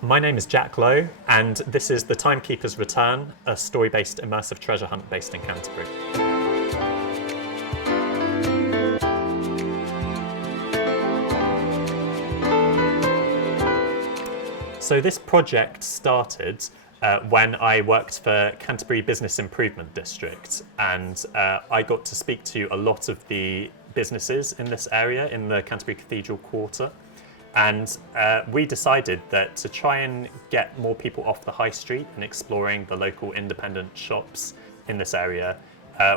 My name is Jack Lowe, and this is The Timekeeper's Return, a story-based immersive treasure hunt based in Canterbury. So this project started when I worked for Canterbury Business Improvement District, and I got to speak to a lot of the businesses in this area in the Canterbury Cathedral Quarter. And we decided that to try and get more people off the high street and exploring the local independent shops in this area,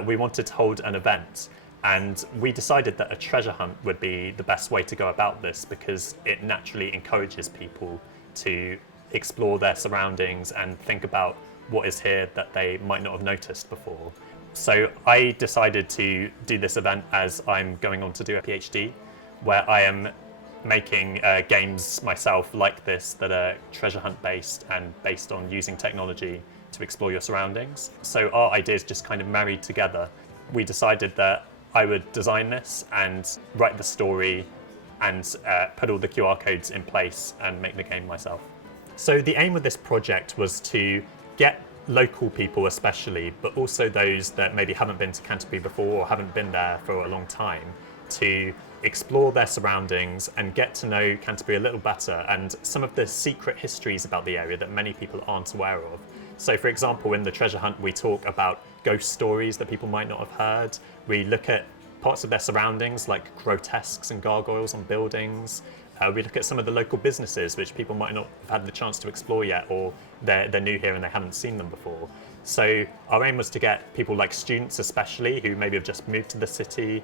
we wanted to hold an event. And we decided that a treasure hunt would be the best way to go about this because it naturally encourages people to explore their surroundings and think about what is here that they might not have noticed before. So I decided to do this event as I'm going on to do a PhD, where I am making games myself like this that are treasure hunt based and based on using technology to explore your surroundings. So our ideas just kind of married together. We decided that I would design this and write the story and put all the QR codes in place and make the game myself. So the aim with this project was to get local people especially, but also those that maybe haven't been to Canterbury before or haven't been there for a long time, to explore their surroundings and get to know Canterbury a little better and some of the secret histories about the area that many people aren't aware of. So for example, in the treasure hunt, we talk about ghost stories that people might not have heard. We look at parts of their surroundings like grotesques and gargoyles on buildings. We look at some of the local businesses which people might not have had the chance to explore yet, or they're new here and they haven't seen them before. So our aim was to get people like students especially who maybe have just moved to the city,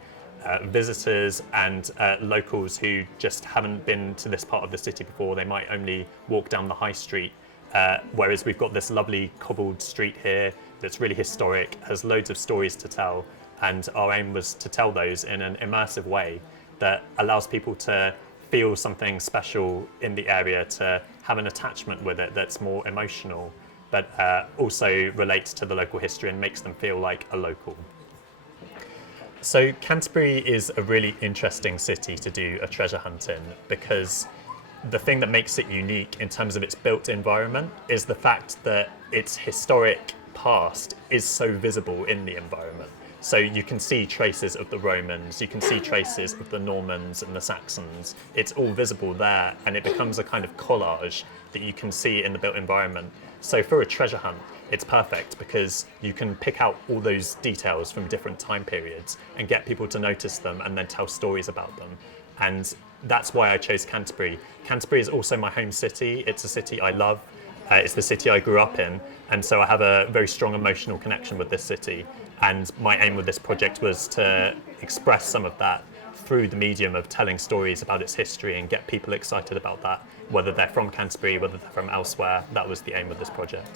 visitors and locals who just haven't been to this part of the city before. They might only walk down the high street, whereas we've got this lovely cobbled street here that's really historic, has loads of stories to tell, and our aim was to tell those in an immersive way that allows people to feel something special in the area, to have an attachment with it that's more emotional, but also relates to the local history and makes them feel like a local. So Canterbury is a really interesting city to do a treasure hunt in because the thing that makes it unique in terms of its built environment is the fact that its historic past is so visible in the environment. So you can see traces of the Romans, you can see traces of the Normans and the Saxons. It's all visible there, and it becomes a kind of collage that you can see in the built environment. So for a treasure hunt, it's perfect because you can pick out all those details from different time periods and get people to notice them and then tell stories about them. And that's why I chose Canterbury. Canterbury is also my home city. It's a city I love. It's the city I grew up in, and so I have a very strong emotional connection with this city. And my aim with this project was to express some of that through the medium of telling stories about its history and get people excited about that, whether they're from Canterbury, whether they're from elsewhere. That was the aim of this project.